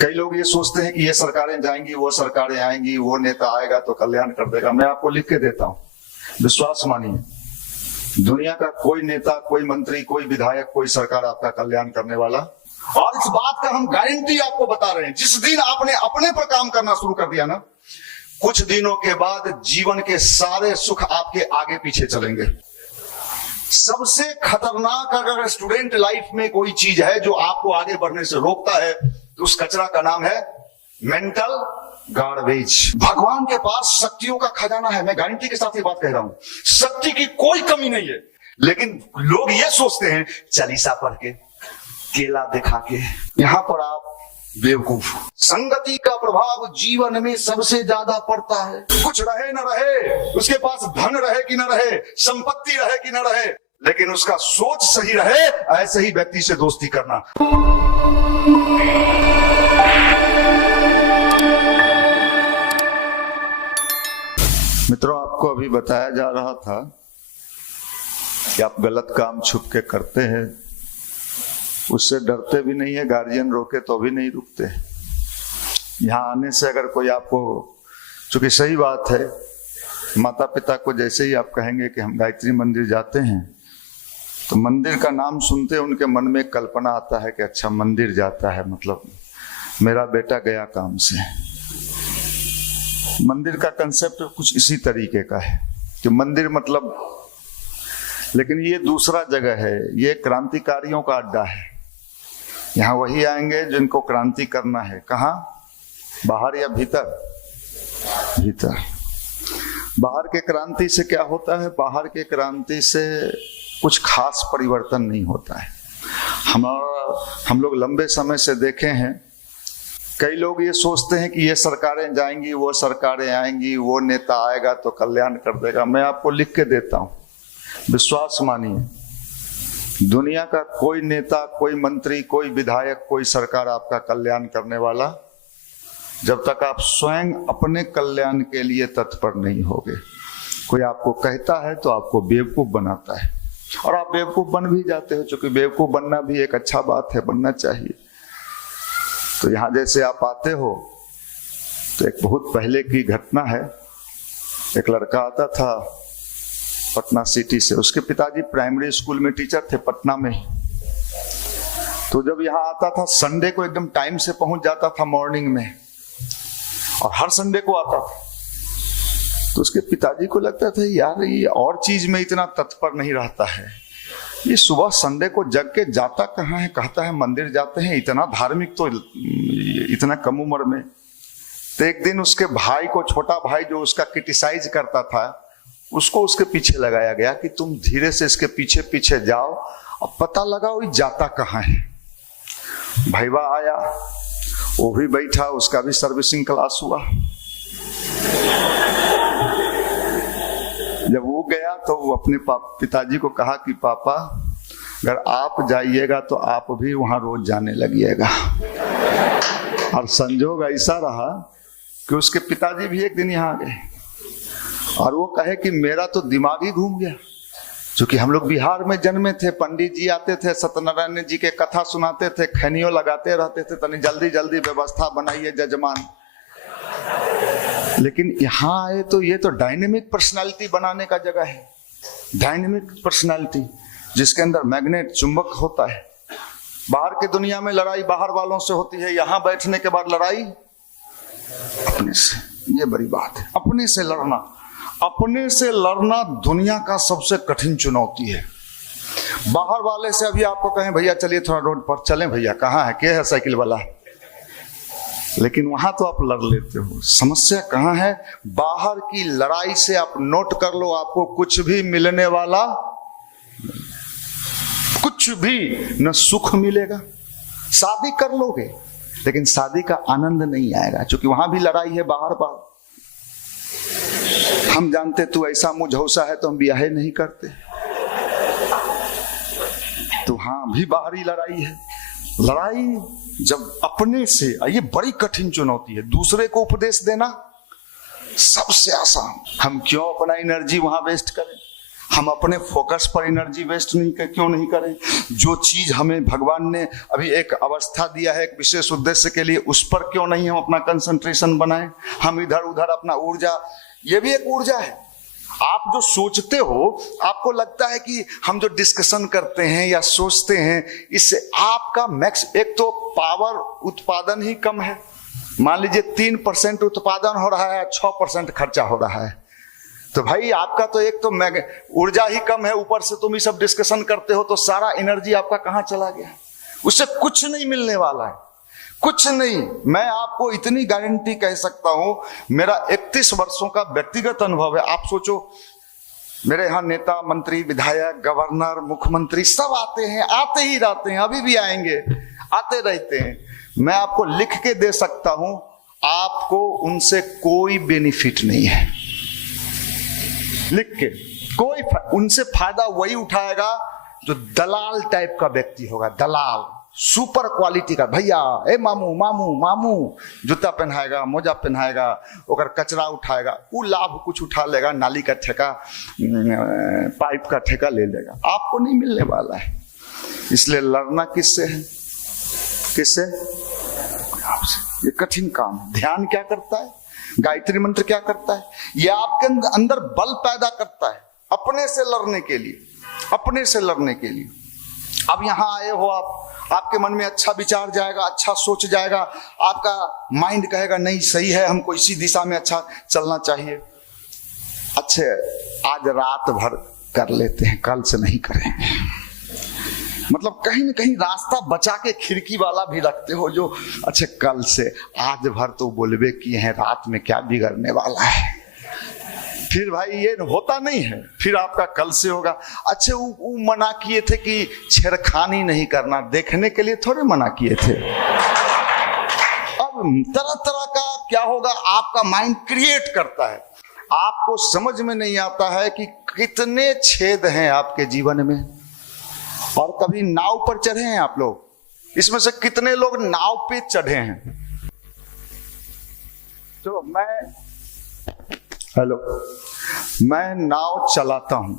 कई लोग ये सोचते हैं कि ये सरकारें जाएंगी, वो सरकारें आएंगी, वो नेता आएगा तो कल्याण कर देगा। मैं आपको लिख के देता हूं, विश्वास मानिए, दुनिया का कोई नेता, कोई मंत्री, कोई विधायक, कोई सरकार आपका कल्याण करने वाला। और इस बात का हम गारंटी आपको बता रहे हैं, जिस दिन आपने अपने पर काम करना शुरू कर दिया ना, कुछ दिनों के बाद जीवन के सारे सुख आपके आगे पीछे चलेंगे। सबसे खतरनाक अगर स्टूडेंट लाइफ में कोई चीज है जो आपको आगे बढ़ने से रोकता है तो उस कचरा का नाम है मेंटल गार्बेज। भगवान के पास शक्तियों का खजाना है, मैं गारंटी के साथ ये बात कह रहा हूं, शक्ति की कोई कमी नहीं है। लेकिन लोग ये सोचते हैं चालीसा पढ़ के, केला दिखा के, यहां पर आप बेवकूफ। संगति का प्रभाव जीवन में सबसे ज्यादा पड़ता है। कुछ रहे न रहे, उसके पास धन रहे कि न रहे, संपत्ति रहे कि न रहे, लेकिन उसका सोच सही रहे, ऐसे ही व्यक्ति से दोस्ती करना। मित्रों, आपको अभी बताया जा रहा था कि आप गलत काम छुप के करते हैं, उससे डरते भी नहीं है, गार्जियन रोके तो भी नहीं रुकते। यहाँ आने से अगर कोई आपको, चूंकि सही बात है, माता पिता को जैसे ही आप कहेंगे कि हम गायत्री मंदिर जाते हैं, तो मंदिर का नाम सुनते उनके मन में कल्पना आता है कि अच्छा मंदिर जाता है, मतलब मेरा बेटा गया काम से। मंदिर का कंसेप्ट कुछ इसी तरीके का है कि मंदिर मतलब, लेकिन ये दूसरा जगह है, ये क्रांतिकारियों का अड्डा है। यहाँ वही आएंगे जिनको क्रांति करना है। कहाँ? बाहर या भीतर? भीतर। बाहर के क्रांति से क्या होता है? बाहर के क्रांति से कुछ खास परिवर्तन नहीं होता है। हम लोग लंबे समय से देखे हैं, कई लोग ये सोचते हैं कि ये सरकारें जाएंगी, वो सरकारें आएंगी, वो नेता आएगा तो कल्याण कर देगा। मैं आपको लिख के देता हूं, विश्वास मानिए, दुनिया का कोई नेता, कोई मंत्री, कोई विधायक, कोई सरकार आपका कल्याण करने वाला, जब तक आप स्वयं अपने कल्याण के लिए तत्पर नहीं होगे। कोई आपको कहता है तो आपको बेवकूफ बनाता है, और आप बेवकूफ बन भी जाते हो, क्योंकि बेवकूफ बनना भी एक अच्छा बात है, बनना चाहिए। तो यहां जैसे आप आते हो तो एक बहुत पहले की घटना है। एक लड़का आता था पटना सिटी से, उसके पिताजी प्राइमरी स्कूल में टीचर थे पटना में। तो जब यहाँ आता था, संडे को एकदम टाइम से पहुंच जाता था मॉर्निंग में, और हर संडे को आता था। तो उसके पिताजी को लगता था यार ये और चीज में इतना तत्पर नहीं रहता है, ये सुबह संडे को जग के जाता कहाँ है, कहता है मंदिर जाते हैं, इतना धार्मिक तो इतना कम उम्र में। तो एक दिन उसके भाई को, छोटा भाई जो उसका क्रिटिसाइज करता था, उसको उसके पीछे लगाया गया कि तुम धीरे से इसके पीछे पीछे जाओ और पता लगाओ ये जाता कहाँ है। भाईवा आया, वो भी बैठा, उसका भी सर्विसिंग क्लास हुआ। जब वो गया तो वो अपने पिताजी को कहा कि पापा अगर आप जाइएगा तो आप भी वहां रोज जाने लगिएगा। और संजोग ऐसा रहा कि उसके पिताजी भी एक दिन यहाँ आ गए, और वो कहे कि मेरा तो दिमाग ही घूम गया, क्योंकि हम लोग बिहार में जन्मे थे, पंडित जी आते थे, सत्यनारायण जी के कथा सुनाते थे, खैनियों लगाते रहते थे, तनी जल्दी जल्दी व्यवस्था बनाइए जजमान। लेकिन यहाँ आए तो ये तो डायनेमिक पर्सनालिटी बनाने का जगह है। डायनेमिक पर्सनालिटी जिसके अंदर मैग्नेट, चुंबक होता है। बाहर की दुनिया में लड़ाई बाहर वालों से होती है, यहाँ बैठने के बाद लड़ाई अपने से। ये बड़ी बात है, अपने से लड़ना। अपने से लड़ना दुनिया का सबसे कठिन चुनौती है। बाहर वाले से अभी आपको कहें भैया चलिए थोड़ा रोड पर चलें, भैया कहाँ है, क्या है साइकिल वाला, लेकिन वहां तो आप लड़ लेते हो। समस्या कहाँ है? बाहर की लड़ाई से आप नोट कर लो, आपको कुछ भी मिलने वाला, कुछ भी न सुख मिलेगा। शादी कर लोगे लेकिन शादी का आनंद नहीं आएगा, क्योंकि वहां भी लड़ाई है बाहर बाहर। हम जानते तू ऐसा मुझौसा है तो हम ब्याह नहीं करते, तो हाँ भी बाहरी लड़ाई है। लड़ाई जब अपने से, ये बड़ी कठिन चुनौती है। दूसरे को उपदेश देना सबसे आसान। हम क्यों अपना एनर्जी वहां वेस्ट करें? हम अपने फोकस पर एनर्जी वेस्ट क्यों नहीं करें? जो चीज हमें भगवान ने अभी एक अवस्था दिया है एक विशेष उद्देश्य के लिए, उस पर क्यों नहीं हम अपना कंसंट्रेशन बनाएं? हम इधर उधर अपना ऊर्जा, ये भी एक ऊर्जा है। आप जो सोचते हो, आपको लगता है कि हम जो डिस्कशन करते हैं या सोचते हैं, इससे आपका मैक्स, एक तो पावर उत्पादन ही कम है। मान लीजिए 3% उत्पादन हो रहा है, 6% खर्चा हो रहा है, तो भाई आपका तो एक तो ऊर्जा ही कम है, ऊपर से तुम ये सब डिस्कशन करते हो, तो सारा एनर्जी आपका कहां चला गया? उससे कुछ नहीं मिलने वाला है, कुछ नहीं। मैं आपको इतनी गारंटी कह सकता हूं, मेरा 31 वर्षों का व्यक्तिगत अनुभव है। आप सोचो, मेरे यहां नेता, मंत्री, विधायक, गवर्नर, मुख्यमंत्री सब आते हैं, आते ही रहते हैं, अभी भी आएंगे, आते रहते हैं। मैं आपको लिख के दे सकता हूं, आपको उनसे कोई बेनिफिट नहीं है, लिख के। कोई उनसे फायदा वही उठाएगा जो दलाल टाइप का व्यक्ति होगा, दलाल, सुपर क्वालिटी का। भैया ए मामू मामू मामू, जूता पहनाएगा, मोजा पहनाएगा, ओकर कचरा उठाएगा, वो लाभ कुछ उठा लेगा, नाली का ठेका, पाइप का ठेका ले लेगा, आपको नहीं मिलने वाला है। इसलिए लड़ना किससे है? किससे? आपसे। ये कठिन काम। ध्यान क्या करता है? गायत्री मंत्र क्या करता है? यह आपके अंदर बल पैदा करता है अपने से लड़ने के लिए, अपने से लड़ने के लिए। अब यहां आए हो आप, आपके मन में अच्छा विचार जाएगा, अच्छा सोच जाएगा, आपका माइंड कहेगा नहीं सही है, हमको इसी दिशा में अच्छा चलना चाहिए। अच्छे, आज रात भर कर लेते हैं, कल से नहीं करेंगे। मतलब कहीं ना कहीं रास्ता बचा के खिड़की वाला भी रखते हो, जो अच्छे कल से, आज भर तो बोलबे किए हैं, रात में क्या बिगड़ने वाला है। फिर भाई ये होता नहीं है, फिर आपका कल से होगा। अच्छे वो मना किए थे कि छेड़खानी नहीं करना, देखने के लिए थोड़े मना किए थे। अब तरह तरह का क्या होगा, आपका माइंड क्रिएट करता है। आपको समझ में नहीं आता है कि कितने छेद हैं आपके जीवन में। और कभी नाव पर चढ़े हैं आप लोग? इसमें से कितने लोग नाव पे चढ़े हैं? तो मैं नाव चलाता हूं,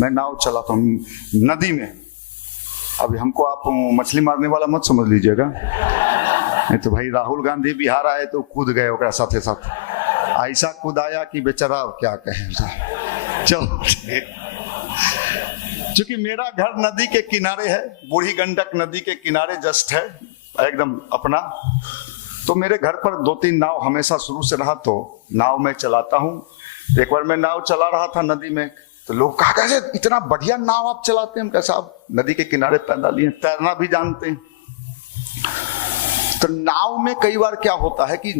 मैं नाव चलाता हूं नदी में। अभी हमको आप मछली मारने वाला मत समझ लीजिएगा, नहीं तो भाई राहुल गांधी बिहार आए तो कूद गए ओकरा साथे साथ, ऐसा कूदाया कि बेचारा क्या कहें। चलो, क्योंकि मेरा घर नदी के किनारे है, बूढ़ी गंडक नदी के किनारे जस्ट है एकदम अपना, तो मेरे घर पर 2-3 नाव हमेशा शुरू से रहा, तो नाव में चलाता हूं। एक बार मैं नाव चला रहा था नदी में, तो लोग कहा कैसे इतना बढ़िया नाव आप चलाते हैं? हम कैसा, आप नदी के किनारे पैदा लिए, तैरना भी जानते हैं। तो नाव में कई बार क्या होता है कि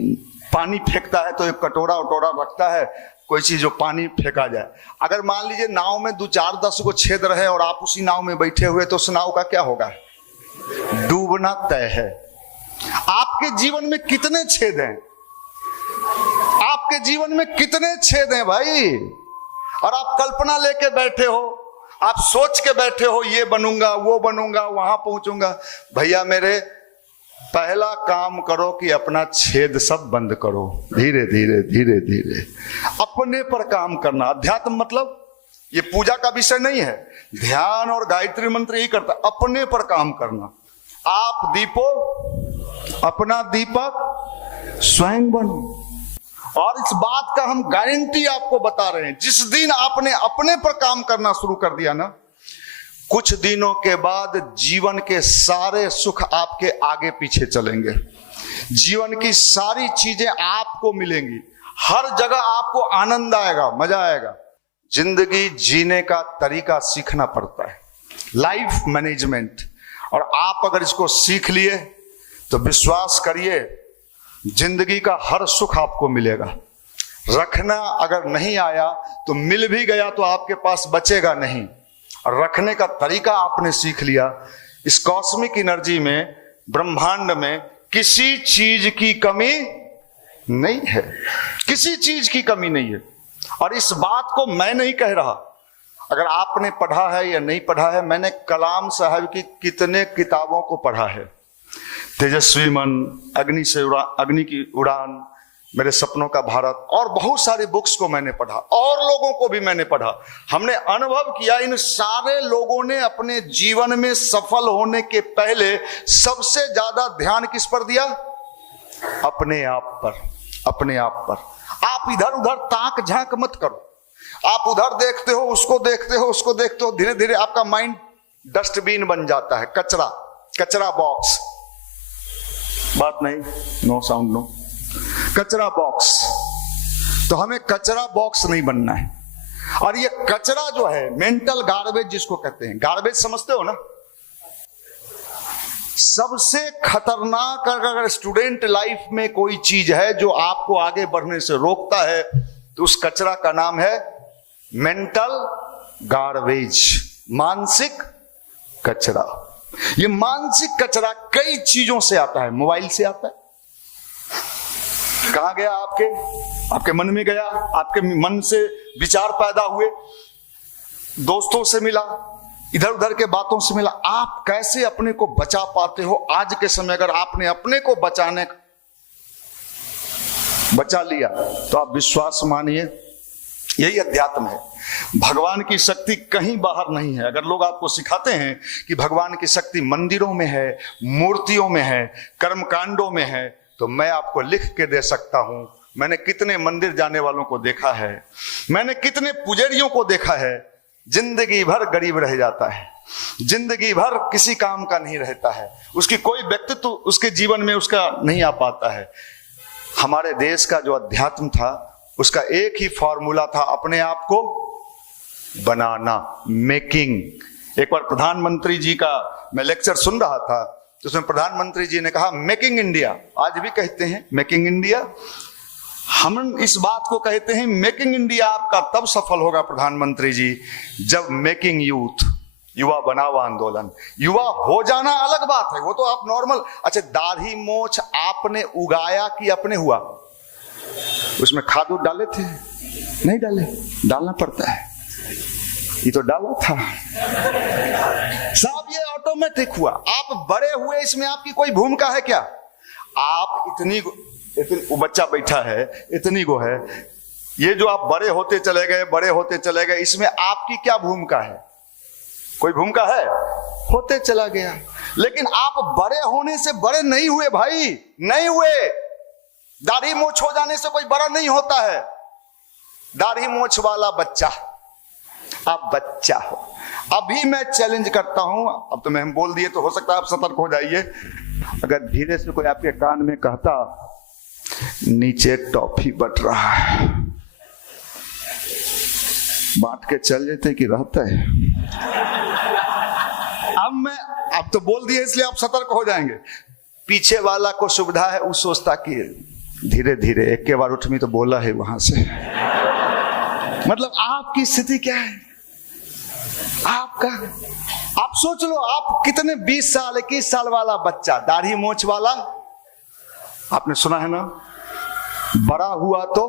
पानी फेंकता है तो एक कटोरा वटोरा रखता है, कोई चीज जो पानी फेंका जाए। अगर मान लीजिए नाव में 2-4-10 को छेद रहे और आप उसी नाव में बैठे हुए, तो उस नाव का क्या होगा? डूबना तय है। आपके जीवन में कितने छेद हैं? आपके जीवन में कितने छेद हैं भाई? और आप कल्पना लेके बैठे हो, आप सोच के बैठे हो, ये बनूंगा, वो बनूंगा, वहां पहुंचूंगा। भैया मेरे, पहला काम करो कि अपना छेद सब बंद करो, धीरे धीरे धीरे धीरे अपने पर काम करना। अध्यात्म मतलब ये पूजा का विषय नहीं है, ध्यान और गायत्री मंत्र यही करता, अपने पर काम करना। आप दीपो, अपना दीपक स्वयं बनो। और इस बात का हम गारंटी आपको बता रहे हैं, जिस दिन आपने अपने पर काम करना शुरू कर दिया ना, कुछ दिनों के बाद जीवन के सारे सुख आपके आगे पीछे चलेंगे, जीवन की सारी चीजें आपको मिलेंगी, हर जगह आपको आनंद आएगा, मजा आएगा। जिंदगी जीने का तरीका सीखना पड़ता है, लाइफ मैनेजमेंट। और आप अगर इसको सीख लिए तो विश्वास करिए, जिंदगी का हर सुख आपको मिलेगा। रखना अगर नहीं आया तो मिल भी गया तो आपके पास बचेगा नहीं। और रखने का तरीका आपने सीख लिया। इस कॉस्मिक एनर्जी में, ब्रह्मांड में किसी चीज की कमी नहीं है, किसी चीज की कमी नहीं है। और इस बात को मैं नहीं कह रहा, अगर आपने पढ़ा है या नहीं पढ़ा है, मैंने कलाम साहब की कितने किताबों को पढ़ा है। तेजस्वी मन, अग्नि से अग्नि की उड़ान, मेरे सपनों का भारत और बहुत सारे बुक्स को मैंने पढ़ा और लोगों को भी मैंने पढ़ा, हमने अनुभव किया, इन सारे लोगों ने अपने जीवन में सफल होने के पहले सबसे ज्यादा ध्यान किस पर दिया? अपने आप पर, अपने आप पर। आप इधर उधर ताक झांक मत करो, आप उधर देखते हो, उसको देखते हो, उसको देखते हो, धीरे धीरे आपका माइंड डस्टबिन बन जाता है, कचरा, कचरा बॉक्स। बात नहीं, नो साउंड नो, कचरा बॉक्स। तो हमें कचरा बॉक्स नहीं बनना है। और ये कचरा जो है, मेंटल गार्बेज जिसको कहते हैं, गार्बेज समझते हो ना? सबसे खतरनाक अगर स्टूडेंट लाइफ में कोई चीज है जो आपको आगे बढ़ने से रोकता है, तो उस कचरा का नाम है मेंटल गार्बेज, मानसिक कचरा। ये मानसिक कचरा कई चीजों से आता है। मोबाइल से आता है, कहां गया? आपके मन में गया, आपके मन से विचार पैदा हुए, दोस्तों से मिला, इधर उधर के बातों से मिला। आप कैसे अपने को बचा पाते हो? आज के समय अगर आपने अपने को बचा लिया तो आप विश्वास मानिए, यही अध्यात्म है। भगवान की शक्ति कहीं बाहर नहीं है। अगर लोग आपको सिखाते हैं कि भगवान की शक्ति मंदिरों में है, मूर्तियों में है, कर्मकांडों में है, तो मैं आपको लिख के दे सकता हूं। मैंने कितने मंदिर जाने वालों को देखा है, मैंने कितने पुजारियों को देखा है, जिंदगी भर गरीब रह जाता है, जिंदगी भर किसी काम का नहीं रहता है, उसकी कोई व्यक्तित्व उसके जीवन में उसका नहीं आ पाता है। हमारे देश का जो अध्यात्म था, उसका एक ही फॉर्मूला था, अपने आप को बनाना, मेकिंग। एक बार प्रधानमंत्री जी का मैं लेक्चर सुन रहा था, तो उसमें प्रधानमंत्री जी ने कहा मेकिंग इंडिया। आज भी कहते हैं मेकिंग इंडिया, हम इस बात को कहते हैं मेकिंग इंडिया आपका तब सफल होगा प्रधानमंत्री जी, जब मेकिंग यूथ, युवा बनाओ आंदोलन। युवा हो जाना अलग बात है, वो तो आप नॉर्मल। अच्छा, दाढ़ी मोछ आपने उगाया कि अपने हुआ? उसमें खाद डाले थे? नहीं डाले, डालना पड़ता है। ये तो डाला था साहब, ये ऑटोमेटिक हुआ। आप बड़े हुए, इसमें आपकी कोई भूमिका है क्या? आप इतनी वो बच्चा बैठा है, इतनी गो है, ये जो आप बड़े होते चले गए, बड़े होते चले गए, इसमें आपकी क्या भूमिका है? कोई भूमिका है? होते चला गया। लेकिन आप बड़े होने से बड़े नहीं हुए भाई, नहीं हुए। दाढ़ी मोछ हो जाने से कोई बड़ा नहीं होता है। दाढ़ी मोछ वाला बच्चा, आप बच्चा हो। अभी मैं चैलेंज करता हूं, अब तो मैं हम बोल दिए तो हो सकता है आप सतर्क हो जाइए। अगर धीरे से कोई आपके कान में कहता नीचे टॉफी बट रहा है, बांट के चल जाते कि रहता है। अब तो बोल दिए इसलिए आप सतर्क हो जाएंगे। पीछे वाला को सुविधा है, वो सोचता कि धीरे धीरे एक के बार उठमी तो बोला है वहां से। मतलब आपकी स्थिति क्या है? आपका, आप सोच लो, आप कितने 20 साल 21 साल वाला बच्चा, दाढ़ी मोछ वाला, आपने सुना है ना, बड़ा हुआ तो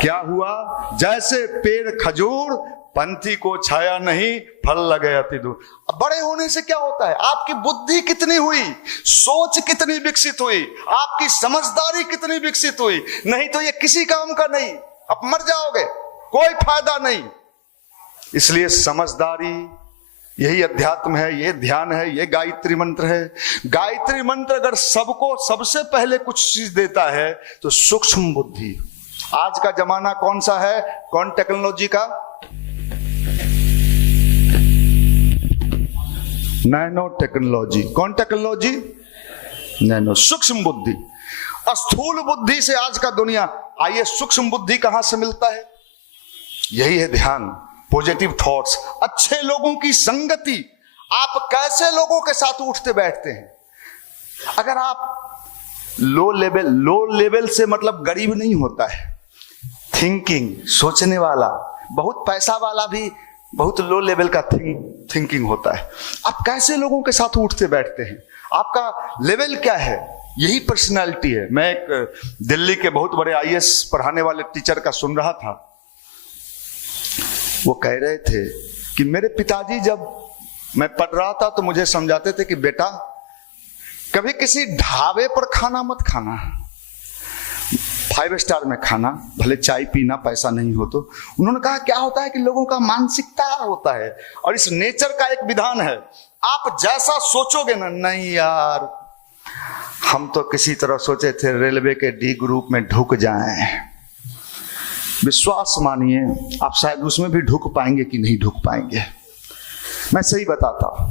क्या हुआ? जैसे पेड़ खजूर, पंथी को छाया नहीं, फल लगे अति दूर। अब बड़े होने से क्या होता है? आपकी बुद्धि कितनी हुई, सोच कितनी विकसित हुई, आपकी समझदारी कितनी विकसित हुई। नहीं तो ये किसी काम का नहीं, अब मर जाओगे, कोई फायदा नहीं। इसलिए समझदारी, यही अध्यात्म है, ये ध्यान है, ये गायत्री मंत्र है। गायत्री मंत्र अगर सबको सबसे पहले कुछ चीज देता है तो सूक्ष्म बुद्धि। आज का जमाना कौन सा है? कौन टेक्नोलॉजी का? Nano technology. कौन टेक्नोलॉजी? नैनो, सूक्ष्म बुद्धि। स्थूल बुद्धि से आज का दुनिया, आइए सूक्ष्म बुद्धि कहां से मिलता है? यही है ध्यान, पॉजिटिव थॉट्स, अच्छे लोगों की संगति। आप कैसे लोगों के साथ उठते बैठते हैं? अगर आप लो लेवल से मतलब गरीब नहीं होता है, थिंकिंग, सोचने वाला, बहुत पैसा वाला भी बहुत लो लेवल का थिंकिंग होता है। आप कैसे लोगों के साथ उठते बैठते हैं? आपका लेवल क्या है? यही पर्सनालिटी है। मैं एक दिल्ली के बहुत बड़े आईएएस पढ़ाने वाले टीचर का सुन रहा था। वो कह रहे थे कि मेरे पिताजी जब मैं पढ़ रहा था तो मुझे समझाते थे कि बेटा कभी किसी ढाबे पर खाना मत खाना, 5 स्टार में खाना, भले चाय पीना, पैसा नहीं हो तो। उन्होंने कहा क्या होता है कि लोगों का मानसिकता होता है और इस नेचर का एक विधान है, आप जैसा सोचोगे ना, नहीं यार हम तो किसी तरह सोचे थे रेलवे के डी ग्रुप में ढुक जाएं, विश्वास मानिए आप शायद उसमें भी ढुक पाएंगे कि नहीं ढुक पाएंगे। मैं सही बताता हूं,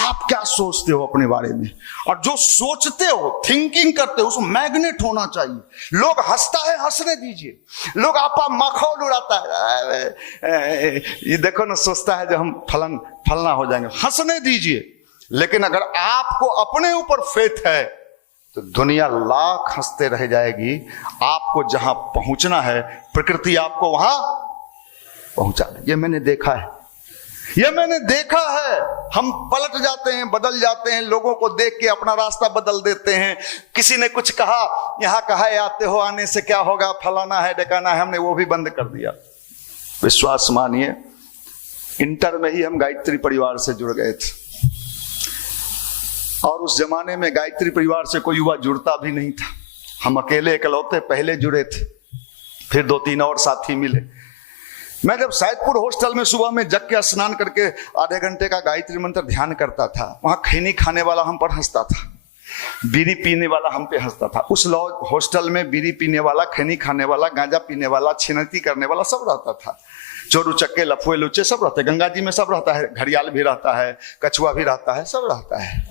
आप क्या सोचते हो अपने बारे में, और जो सोचते हो, थिंकिंग करते हो, उसमें मैग्नेट होना चाहिए। लोग हंसता है, हंसने दीजिए। लोग आपका मखौल उड़ाता है, ये देखो ना, सोचता है जो हम फलना हो जाएंगे, हंसने दीजिए। लेकिन अगर आपको अपने ऊपर फेथ है तो दुनिया लाख हंसते रह जाएगी। आपको जहां पहुंचना है प्रकृति आपको वहां पहुंचा दे। ये मैंने देखा है, ये मैंने देखा है। हम पलट जाते हैं, बदल जाते हैं, लोगों को देख के अपना रास्ता बदल देते हैं। किसी ने कुछ कहा, यहां कहा आते हो, आने से क्या होगा, फलाना है ढकाना है, हमने वो भी बंद कर दिया। विश्वास मानिए, इंटर में ही हम गायत्री परिवार से जुड़ गए थे और उस जमाने में गायत्री परिवार से कोई युवा जुड़ता भी नहीं था। हम अकेले इकलौते पहले जुड़े थे, फिर 2-3 और साथी मिले। मैं जब सैदपुर हॉस्टल में सुबह में जग के स्नान करके आधे घंटे का गायत्री मंत्र ध्यान करता था, वहां खैनी खाने वाला हम पर हंसता था, बीड़ी पीने वाला हम पे हंसता था। उस हॉस्टल में बीड़ी पीने वाला, खैनी खाने वाला, गांजा पीने वाला, छिनती करने वाला सब रहता था। चोर उचक्के, लफुए लुच्चे सब रहते, गंगा जी में सब रहता है, घड़ियाल भी रहता है, कछुआ भी रहता है, सब रहता है।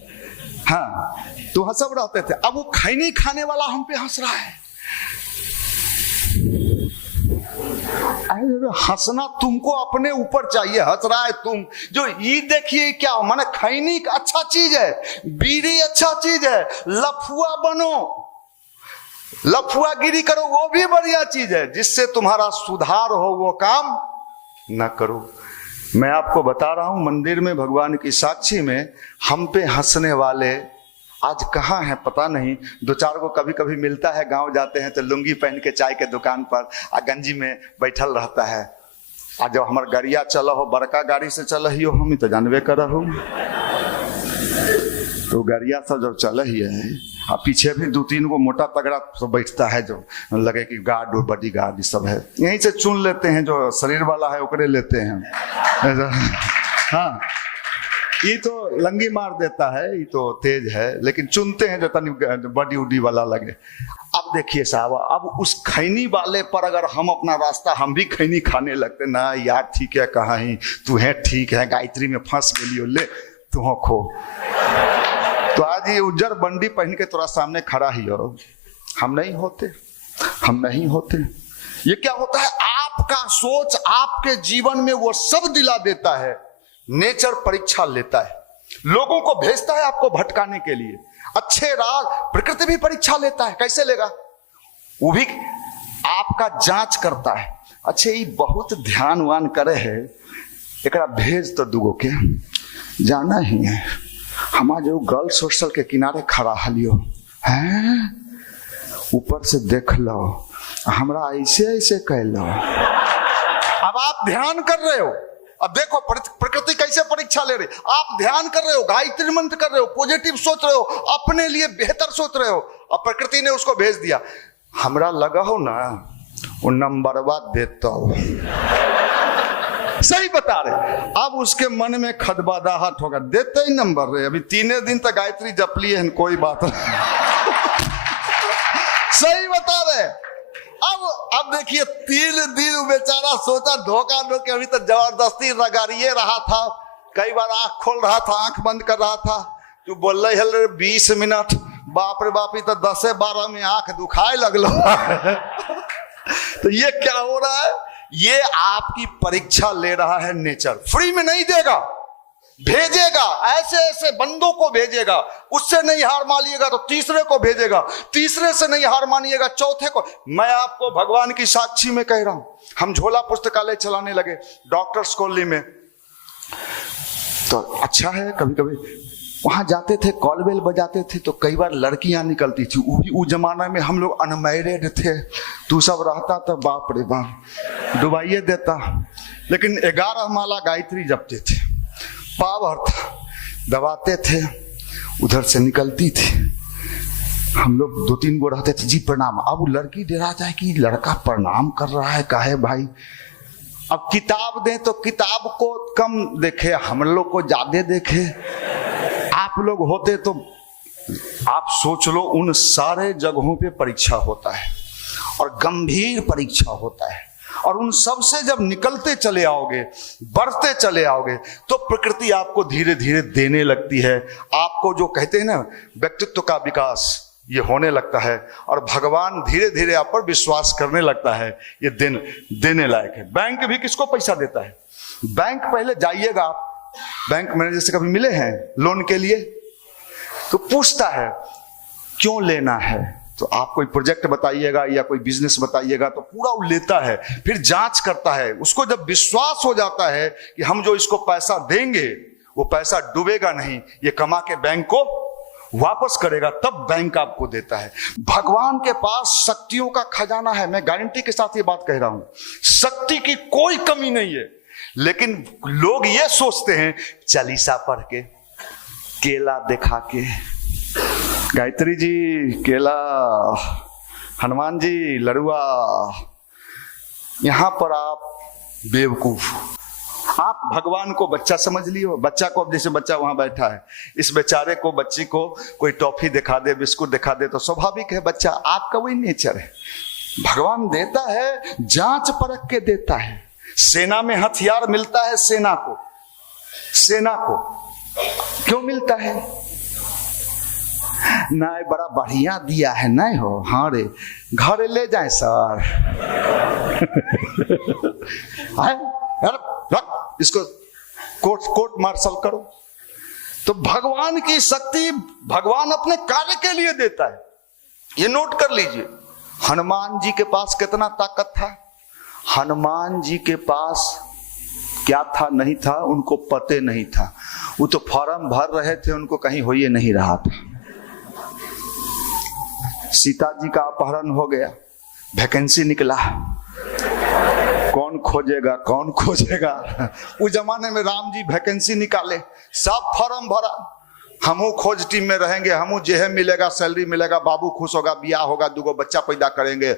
हाँ, तो वहां सब रहते थे। अब वो खैनी खाने वाला हम पे हंस रहा है। हंसना तुमको अपने ऊपर चाहिए, हंस रहा है तुम जो ये देखिए क्या माने, खैनी अच्छा चीज है, बीड़ी अच्छा चीज है, लफुआ बनो, लफुआगिरी करो, वो भी बढ़िया चीज है। जिससे तुम्हारा सुधार हो वो काम ना करो। मैं आपको बता रहा हूं, मंदिर में भगवान की साक्षी में हम पे हंसने वाले आज कहाँ है पता नहीं। 2-4 को कभी कभी मिलता है, गांव जाते हैं तो लुंगी पहन के चाय के दुकान पर गंजी में बैठल रहता है। और जब हमार गाड़िया चल हो, बड़का गाड़ी से चल ही हो, हम तो जानबे कर हूँ, तो गाड़िया सब जब चल ही है, और पीछे भी 2-3 को मोटा तगड़ा सब बैठता है, जो लगे कि गार्ड और बॉडी गार्ड सब है। यहीं से चुन लेते हैं, जो शरीर वाला है ओकरे लेते हैं। हाँ, ये तो लंगी मार देता है, ये तो तेज है, लेकिन चुनते हैं जो तनी बॉडी उडी वाला लगे। अब देखिए साहब, अब उस खैनी वाले पर अगर हम अपना रास्ता, हम भी खैनी खाने लगते ना, यार ठीक है, कहाँ ही तू है, ठीक है, गायत्री में फंस गेलियो, ले तू हो खो। तो आज ये उज्जर बंडी पहन के तोरा सामने खड़ा ही हो, हम नहीं होते, हम नहीं होते। ये क्या होता है, आपका सोच आपके जीवन में वो सब दिला देता है। नेचर परीक्षा लेता है, लोगों को भेजता है आपको भटकाने के लिए, अच्छे राह। प्रकृति भी परीक्षा लेता है, कैसे लेगा, वो भी आपका जांच करता है। अच्छे ये बहुत ध्यान वान करे है, एकरा भेज तो दुगो के जाना ही है। हमारा जो गर्ल्स हॉस्टल के किनारे खड़ा हलियो है, ऊपर से देख लो, हमरा ऐसे ऐसे कह लो। अब आप ध्यान कर रहे हो, अब देखो प्रकृति कैसे परीक्षा ले रही। आप ध्यान कर रहे हो, गायत्री मंत्र कर रहे हो, पॉजिटिव सोच रहे हो, अपने लिए बेहतर सोच रहे हो, और प्रकृति ने उसको भेज दिया। हमरा लगा हो ना वो नंबरवा देता हो, सही बता रहे। अब उसके मन में खदबदाहट होगा, देते ही नंबर रे, अभी 3 दिन तक गायत्री जप लिए हैं, कोई बात नहीं। सही बता रहे। अब देखिए 3 दिन बेचारा सोचा धोखा दो के, अभी तो जबरदस्ती रगड़िए रहा था, कई बार आंख खोल रहा था, आंख बंद कर रहा था। तू बोल रही है 20 मिनट, बाप रे बाप, तो 10-12 में आंख दुखाए लगलो। तो ये क्या हो रहा है, ये आपकी परीक्षा ले रहा है नेचर। फ्री में नहीं देगा, भेजेगा, ऐसे ऐसे बंदों को भेजेगा। उससे नहीं हार मानिएगा तो तीसरे को भेजेगा, तीसरे से नहीं हार मानिएगा चौथे को। मैं आपको भगवान की साक्षी में कह रहा हूं, हम झोला पुस्तकालय चलाने लगे डॉक्टर्स कॉलोनी में, तो अच्छा है, कभी कभी वहां जाते थे, कॉल बेल बजाते थे, तो कई बार लड़कियां निकलती थी। वो भी उस जमाना में हम लोग अनमैरिड थे, तू सब रहता तो बाप रे बाप डुबाइए देता। लेकिन 11 माला गायत्री जपते थे, पावर था, दबाते थे, उधर से निकलती थी। हम लोग 2-3 गो रहते थे, जी प्रणाम। अब वो लड़की डरा जाए कि लड़का प्रणाम कर रहा है, काहे भाई। अब किताब दें तो किताब को कम देखे, हम लोग को ज्यादा देखे। आप लोग होते तो आप सोच लो, उन सारे जगहों पे परीक्षा होता है और गंभीर परीक्षा होता है, और उन सब से जब निकलते चले आओगे, बढ़ते चले आओगे, तो प्रकृति आपको धीरे धीरे देने लगती है। आपको जो कहते हैं ना व्यक्तित्व का विकास, ये होने लगता है, और भगवान धीरे धीरे आप पर विश्वास करने लगता है। ये देने लायक है। बैंक भी किसको पैसा देता है? बैंक पहले जाइएगा आप, बैंक मैनेजर से कभी मिले हैं लोन के लिए, तो पूछता है क्यों लेना है, तो आप कोई प्रोजेक्ट बताइएगा या कोई बिजनेस बताइएगा, तो पूरा वो लेता है, फिर जांच करता है। उसको जब विश्वास हो जाता है कि हम जो इसको पैसा देंगे वो पैसा डूबेगा नहीं, ये कमा के बैंक को वापस करेगा, तब बैंक आपको देता है। भगवान के पास शक्तियों का खजाना है। मैं गारंटी के साथ ये बात कह रहा हूं, शक्ति की कोई कमी नहीं है। लेकिन लोग ये सोचते हैं चालीसा पढ़ के, केला दिखा के, गायत्री जी केला, हनुमान जी लड़ुआ, यहां पर आप बेवकूफ। आप भगवान को बच्चा समझ लियो। बच्चा को, जैसे बच्चा वहां बैठा है, इस बेचारे को, बच्ची को कोई टॉफी दिखा दे, बिस्कुट दिखा दे तो स्वाभाविक है बच्चा, आपका वही नेचर है। भगवान देता है, जांच परख के देता है। सेना में हथियार मिलता है, सेना को क्यों मिलता है? ना बड़ा बढ़िया दिया है, नहीं हो, हाँ रे, घर ले जाए सर। इसको कोर्ट मार्शल करो। तो भगवान की शक्ति भगवान अपने कार्य के लिए देता है। ये नोट कर लीजिए। हनुमान जी के पास कितना ताकत था? हनुमान जी के पास क्या था, नहीं था, उनको पते नहीं था। वो तो फॉर्म भर रहे थे, उनको कहीं हो ही नहीं रहा था। सीता जी का अपहरण हो गया, वैकेंसी निकला, कौन खोजेगा। उस जमाने में राम जी वैकेंसी निकाले, सब फॉर्म भरा, हमू खोज टीम में रहेंगे, हमू जेहे मिलेगा, सैलरी मिलेगा, बाबू खुश होगा, बियाह होगा, 2 बच्चा पैदा करेंगे,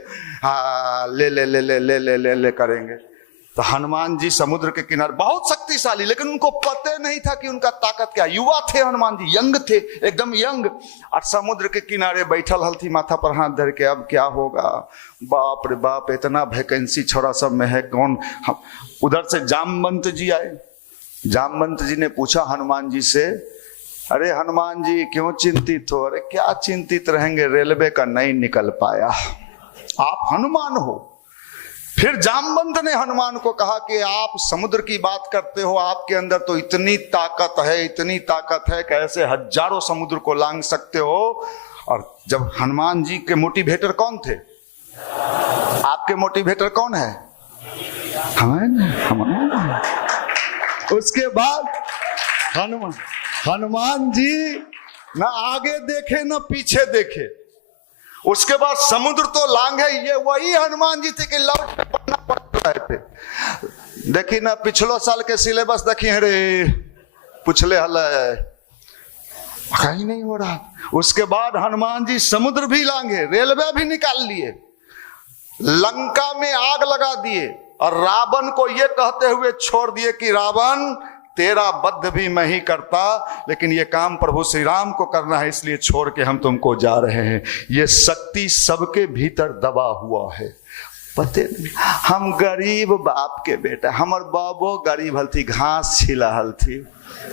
हाँ ले ले ले ले ले ले ले ले करेंगे। तो हनुमान जी समुद्र के किनारे, बहुत शक्तिशाली, लेकिन उनको पता नहीं था कि उनका ताकत क्या। युवा थे हनुमान जी, यंग थे, एकदम यंग, और समुद्र के किनारे बैठल हल्थी, माथा पर हाथ धर के, अब क्या होगा, बाप रे बाप, इतना वैकेंसी छोरा सब में है, कौन। उधर से जामवंत जी आए। जामवंत जी ने पूछा हनुमान जी से, अरे हनुमान जी क्यों चिंतित हो? अरे क्या चिंतित रहेंगे, रेलवे का नहीं निकल पाया, आप हनुमान हो। फिर जामवंत ने हनुमान को कहा कि आप समुद्र की बात करते हो, आपके अंदर तो इतनी ताकत है, कैसे हजारों समुद्र को लांघ सकते हो। और जब हनुमान जी के मोटिवेटर कौन थे? आपके मोटिवेटर कौन है? हनुमान। उसके बाद हनुमान जी ना आगे देखे ना पीछे देखे। उसके बाद समुद्र तो लांघे, ये वही हनुमान जी थे कि लौट के पढ़ना पड़ रहे थे। देखी ना पिछलो साल के सिलेबस देखिए रे, पिछले हल कहीं नहीं हो रहा। उसके बाद हनुमान जी समुद्र भी लांघे, रेलवे भी निकाल लिए, लंका में आग लगा दिए, और रावण को ये कहते हुए छोड़ दिए कि रावण तेरा वध भी मैं ही करता, लेकिन ये काम प्रभु श्री राम को करना है, इसलिए छोड़ के हम तुमको जा रहे हैं। ये शक्ति सबके भीतर दबा हुआ है, पते नहीं। हम गरीब बाप के बेटा, हमर बाबो गरीब हल थी, घास छिला हल थी,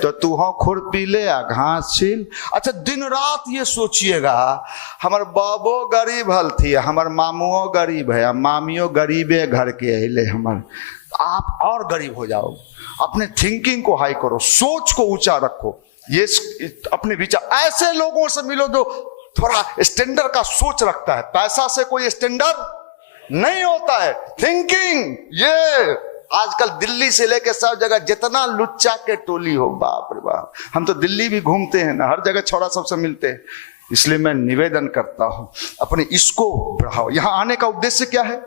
तो तू हो खुरपी ले आ घास छिल। अच्छा, दिन रात ये सोचिएगा, हमर बाबो गरीब हल थी, हमर मामुओ गरीब है, मामियो गरीबे घर के अले, हमर आप और गरीब हो जाओ। अपने थिंकिंग को हाई करो, सोच को ऊंचा रखो, ये अपने विचार, ऐसे लोगों से मिलो जो थोड़ा स्टैंडर्ड का सोच रखता है। पैसा से कोई स्टैंडर्ड नहीं होता है, थिंकिंग। ये आजकल दिल्ली से लेकर सब जगह जितना लुच्चा के टोली हो, बाप रे बाप। हम तो दिल्ली भी घूमते हैं ना, हर जगह छोरा सबसे मिलते हैं। इसलिए मैं निवेदन करता हूं, अपने इसको बढ़ाओ। यहां आने का उद्देश्य क्या है?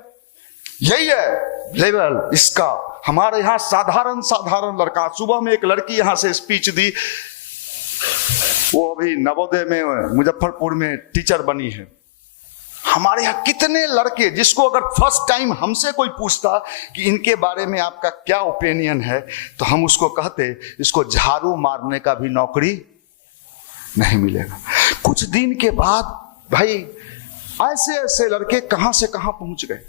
यही है लेवल इसका। हमारे यहाँ साधारण लड़का, सुबह में एक लड़की यहां से स्पीच दी, वो अभी नवोदय में मुजफ्फरपुर में टीचर बनी है। हमारे यहाँ कितने लड़के, जिसको अगर फर्स्ट टाइम हमसे कोई पूछता कि इनके बारे में आपका क्या ओपिनियन है, तो हम उसको कहते इसको झाड़ू मारने का भी नौकरी नहीं मिलेगा। कुछ दिन के बाद भाई ऐसे ऐसे लड़के कहां से कहां पहुंच गए,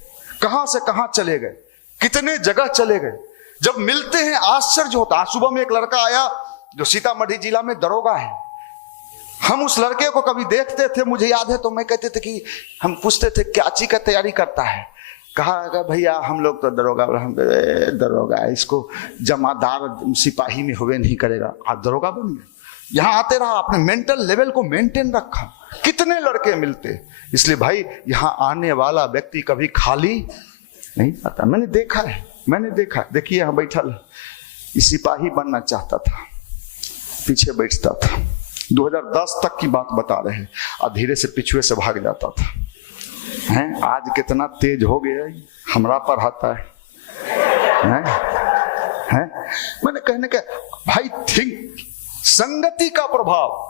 कहां से कहां चले गए, कितने जगह चले गए। जब मिलते हैं आश्चर्य होता। आज सुबह में एक लड़का आया जो सीतामढ़ी जिला में दरोगा है। हम उस लड़के को कभी देखते थे, मुझे याद है, तो मैं कहते थे कि हम पूछते थे क्या चीज का तैयारी करता है। कहा भैया हम लोग तो दरोगा, हम दरोगा, इसको जमादार सिपाही में हुए नहीं करेगा। आज दरोगा बन गए। यहाँ आते रहा, अपने मेंटल लेवल को मेंटेन रखा। कितने लड़के मिलते। इसलिए भाई यहाँ आने वाला व्यक्ति कभी खाली नहीं आता। मैंने देखा है, मैंने देखा। देखिए यहाँ बैठा सिपाही बनना चाहता था, पीछे बैठता था। 2010 तक की बात बता रहे हैं, और धीरे से पिछुए से भाग जाता था। हैं आज कितना तेज हो गया, हमरा पर आता है। मैंने कहने का भाई थिंक, संगति का प्रभाव।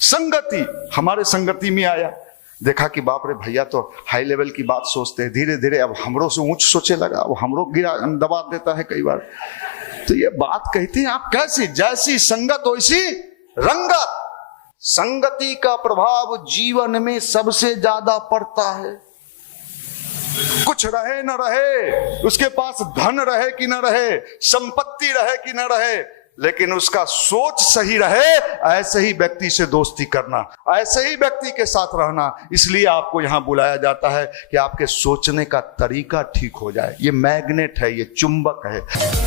संगति, हमारे संगति में आया, देखा कि बाप रे भैया तो हाई लेवल की बात सोचते हैं। धीरे धीरे अब हमरों से ऊंच सोचे लगा, वो हमरों गिरा दबा देता है कई बार। तो ये बात कहती है आप कैसी, जैसी संगत वैसी रंगत। संगति का प्रभाव जीवन में सबसे ज्यादा पड़ता है। कुछ रहे न रहे, उसके पास धन रहे कि न रहे, संपत्ति रहे कि न रहे, लेकिन उसका सोच सही रहे, ऐसे ही व्यक्ति से दोस्ती करना, ऐसे ही व्यक्ति के साथ रहना। इसलिए आपको यहां बुलाया जाता है कि आपके सोचने का तरीका ठीक हो जाए। ये मैग्नेट है, ये चुंबक है।